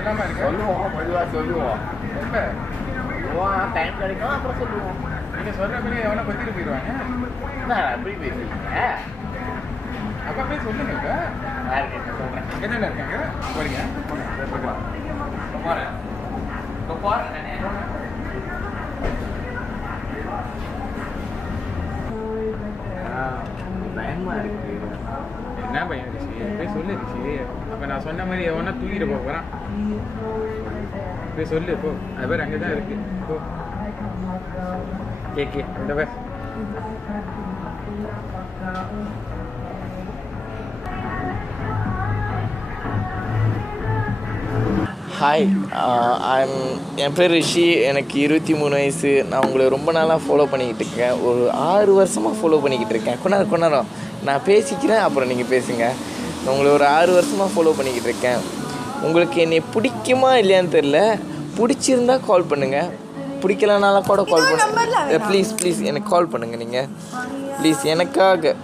சொல்லாமல் இருக்கு. சொல்லுவோம், பொதுவாக சொல்லுவோம். எப்போ டைம் கிடைக்கும் அப்புறம் சொல்லுவோம். நீங்கள் சொல்கிற மாதிரி எவனா கொத்திட்டு போயிடுவாங்க. எப்படி பேசுவீங்க? அப்போ போய் சொல்லுங்க. இப்போ யாருக்கு சொல்கிறேன்? என்னென்ன இருக்காங்க போறீங்க? பயமா இருக்கு. என்ன பையன் ரிஷி? போய் சொல்லு ரிஷி. அப்போ நான் சொன்ன மாதிரி எவனா தூக்கிட்டு போகிறான். போய் சொல்லு போ. அது பேர் அங்கே தான் இருக்கு. போ கேக்கே இந்த பேர். ஹாய், என் பேர் ரிஷி. எனக்கு 23 வயசு. நான் உங்களை ரொம்ப நாளாக ஃபாலோ பண்ணிக்கிட்டு இருக்கேன். ஒரு 6 வருஷமாக ஃபாலோ பண்ணிக்கிட்டு இருக்கேன். கொண்டாரம் நான் பேசிக்கிறேன், அப்புறம் நீங்கள் பேசுங்க. நான் உங்களை ஒரு 6 வருஷமாக ஃபாலோ பண்ணிக்கிட்டு இருக்கேன். உங்களுக்கு என்னை பிடிக்குமா இல்லையான்னு தெரில. பிடிச்சிருந்தா கால் பண்ணுங்கள், பிடிக்கலனால கூட கால் பண்ணுங்கள். ப்ளீஸ் எனக்கு கால் பண்ணுங்கள். நீங்கள் ப்ளீஸ் எனக்காக.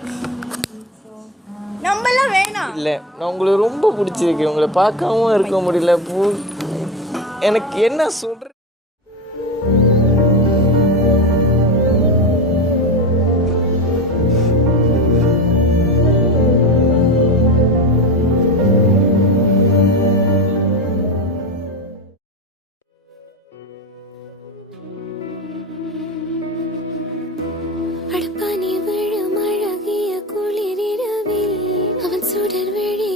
இல்லை, நான் உங்களை ரொம்ப பிடிச்சிருக்கு. உங்களை பார்க்காம இருக்க முடியல. எனக்கு என்ன சொல்ற. சுடர் வெளி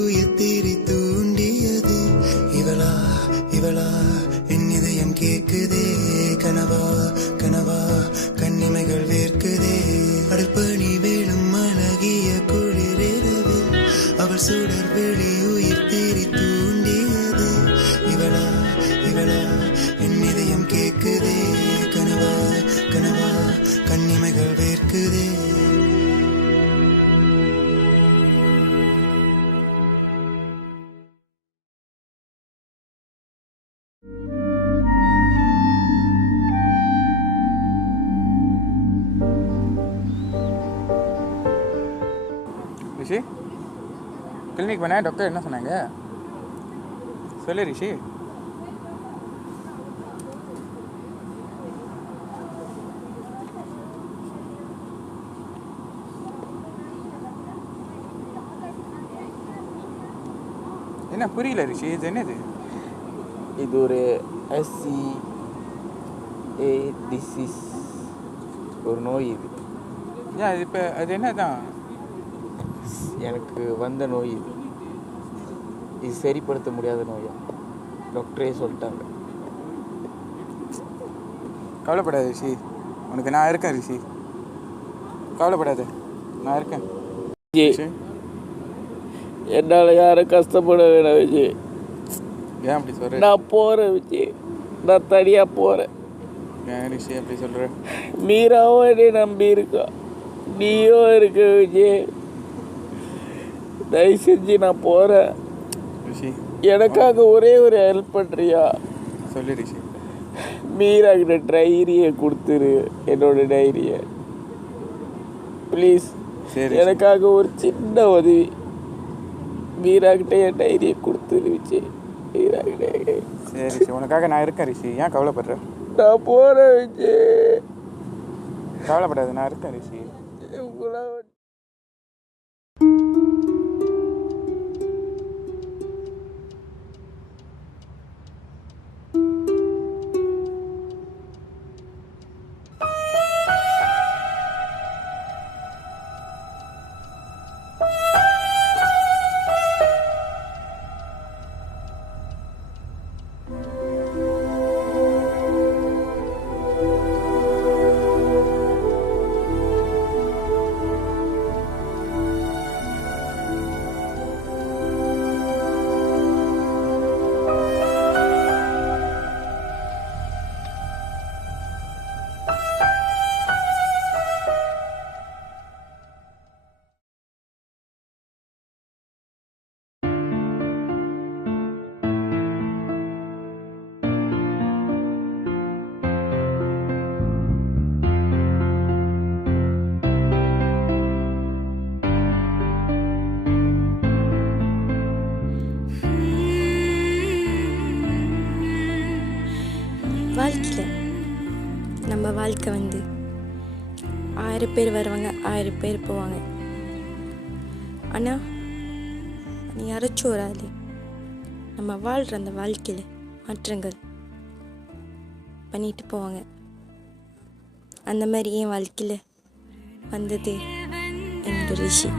உயர்த்திரி தூண்டியது. இவளா என் இதயம் கேட்குதே. கனவா கண்ணிமைகள் வேர்க்குதே. அடுப்பணி வேளும் அழகிய குளிரிரவில் அவள் சுடர் வெளி உயர்த்திரி தூண்டியது. இவளா என் இதயம் கேட்குதே. கனவா கண்ணிமைகள் வேர்க்குதே. ரிஷி, கிளினிக் போனேன். டாக்டர் என்ன சொன்னாங்க சொல்லு ரிஷி. என்ன புரியல ரிஷி, இது என்னது? இது ஒரு SCA டிசீஸ், ஒரு நோய். இது ஏன் இது இப்போ அது என்ன தான் எனக்கு வந்த நோய். இது சரிப்படுத்த முடியாத நோயா டாக்டரே சொல்லிட்டாங்க. கவலைப்படாத ரிஷி, உனக்கு நான் இருக்கேன் ரிஷி. கவலைப்படாத, நான் இருக்கேன். என்னால் யாரும் கஷ்டப்பட வேணாம் விஜய். ஏன் அப்படி சொல்கிறேன்? நான் போகிறேன் விஜய், நான் தனியாக போகிறேன். ஏன் ரிஷி அப்படி சொல்கிறேன்? மீராவும் என்னை நம்பி இருக்கா, நீயும் இருக்க விஜய். தயவு செஞ்சு நான் போகிறேன். ரிஷி, எனக்காக ஒரே ஒரு ஹெல்ப் பண்ணுறியா? சொல்லு ரிஷி. மீரா கிட்ட டைரியை கொடுத்துரு, என்னோட டைரியை ப்ளீஸ். சரி, எனக்காக ஒரு சின்ன உதவி. வீராக்கிட்ட என் டைரியை கொடுத்துரு விஜய். வீராக்கிட்ட. சரி ரிஷி, உனக்காக நான் இருக்கேன் ரிஷி. ஏன் கவலைப்படுற? நான் போகிறேன் விஜய். கவலைப்படாது, நான் இருக்கேன் ரிஷி. வாழ்க்கையில் நம்ம வாழ்க்கை 1000 பேர் வருவாங்க, 1000 பேர் போவாங்க. ஆனால் நீ யாராச்சும் ஒரு ஆள் நம்ம வாழ்கிற அந்த வாழ்க்கையில் மாற்றங்கள் பண்ணிட்டு போவாங்க. அந்த மாதிரி என் வாழ்க்கையில் வந்தது என்னோட ரிஷி.